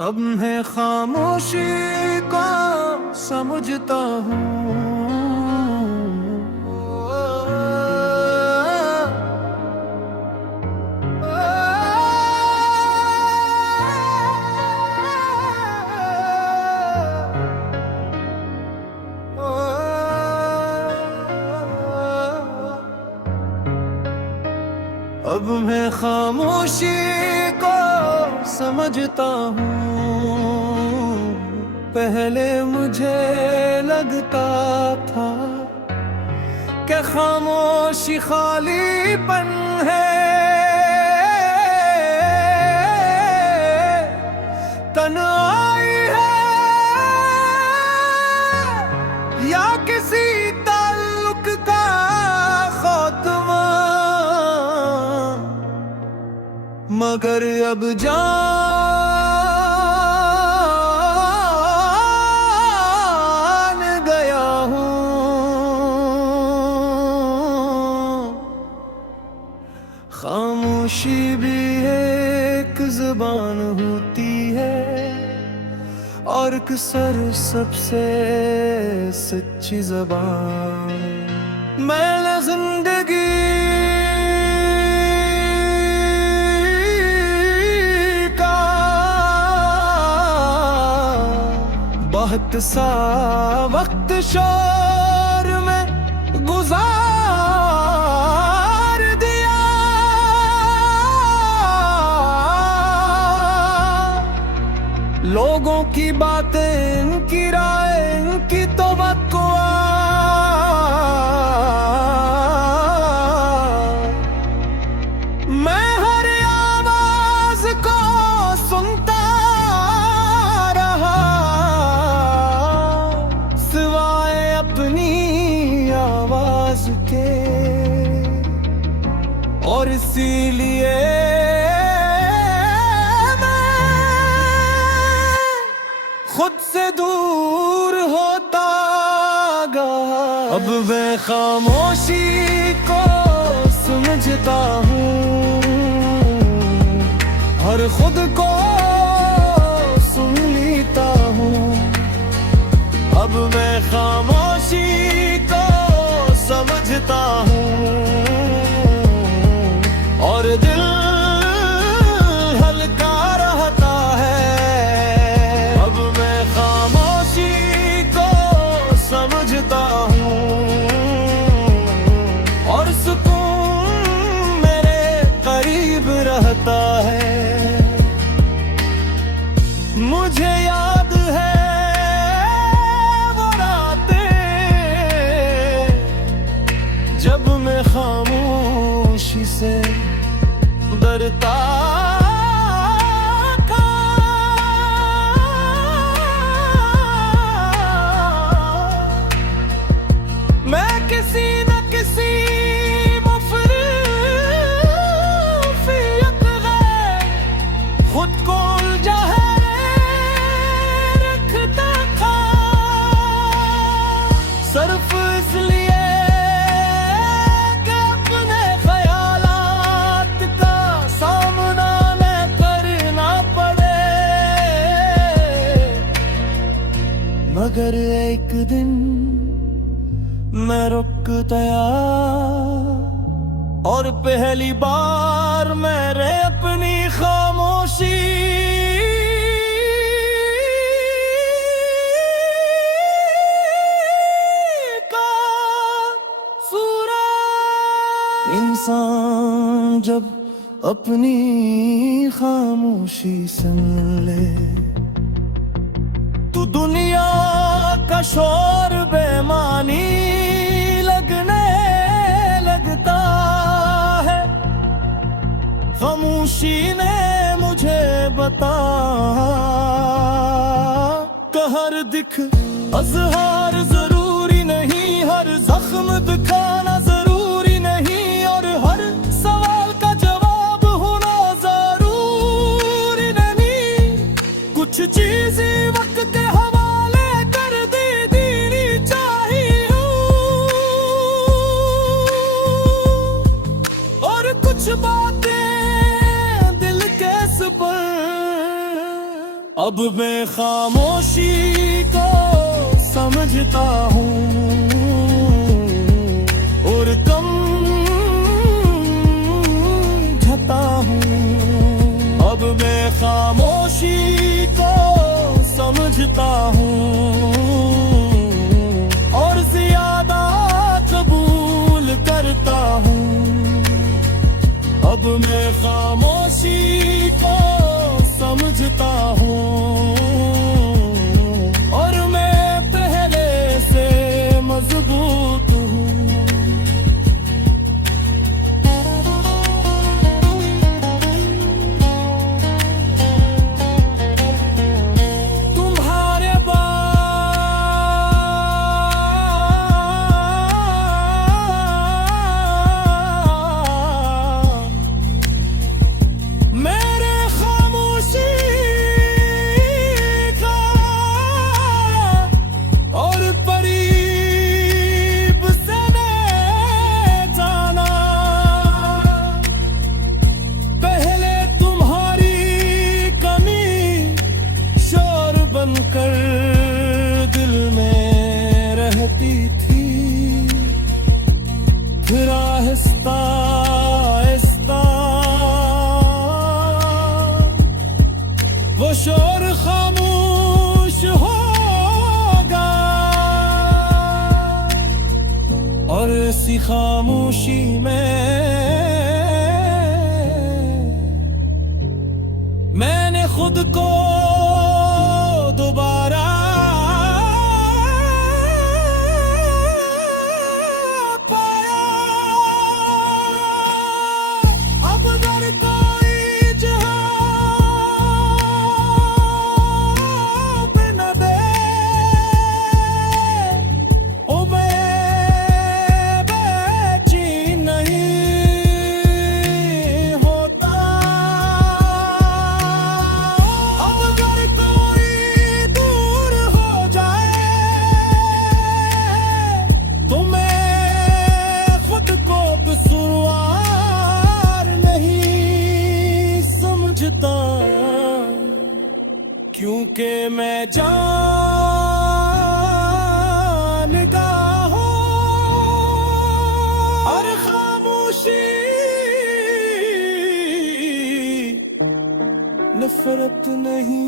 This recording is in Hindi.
अब मैं खामोशी को समझता हूँ। अब मैं खामोशी को समझता हूँ। पहले मुझे लगता था कि खामोशी खालीपन है, तन्हाई है या किसी ताल्लुक का खात्मा। मगर अब जान गया हूँ, खामोशी भी एक ज़बान होती है और अक्सर सबसे सच्ची ज़बान। मैंने जिंदगी बहुत सा वक्त शोर में गुजार दिया। लोगों की बातें, इनकी राय, इनकी तवक्को, मैं हर आवाज को सुनता के, और इसीलिए मैं खुद से दूर होता गया। अब मैं खामोशी को समझता हूँ और खुद को सुन लेता हूँ। अब मैं खामोशी को समझता हूँ और दिल हल्का रहता है। अब मैं खामोशी को समझता हूँ और सुकून मेरे करीब रहता है। मुझे याद है जब मैं खामोशी से डरता था। मैं किसी न किसी मुफरियत में खुद को उलझा रखता था, सिर्फ इसलिए मगर एक दिन मैं रुक गया और पहली बार मैंने अपनी खामोशी का सूरज। इंसान जब अपनी खामोशी सुन ले तो दुनिया का शोर बेमानी लगने लगता है। खामोशी ने मुझे बताया कि हर दिख अज़हार जरूरी नहीं, हर जख्म दिखाना जरूरी नहीं, और हर सवाल का जवाब होना जरूरी नहीं। कुछ चीजें वक्त के हवाले कर देनी चाहिए और कुछ बातें दिल के सब्र अब मैं खामोशी को समझता हूँ और कम झता हूँ। अब मैं खामोशी को समझता हूँ और ज्यादा कबूल करता हूँ। अब मैं खामोशी को समझता हूँ और मैं पहले से मजबूत हूँ। तुम्हारे बाद मेरे खामोशी का और करीब से मैं जाना। पहले तुम्हारी कमी शोर बनकर दिल में रहती थी, फिर आहिस्ता आहिस्ता वो शोर खामोश होगा और इसी खामोशी में मैंने खुद को दोबारा पाया। अब अगर कोई जवाब न दे ओ मैं बेचैन नहीं होता। अब अगर कोई दूर हो जाए तो मैं खुद को कसूरवार नहीं समझता, क्योंकि मैं जानता हूँ और खामोशी नफरत नहीं।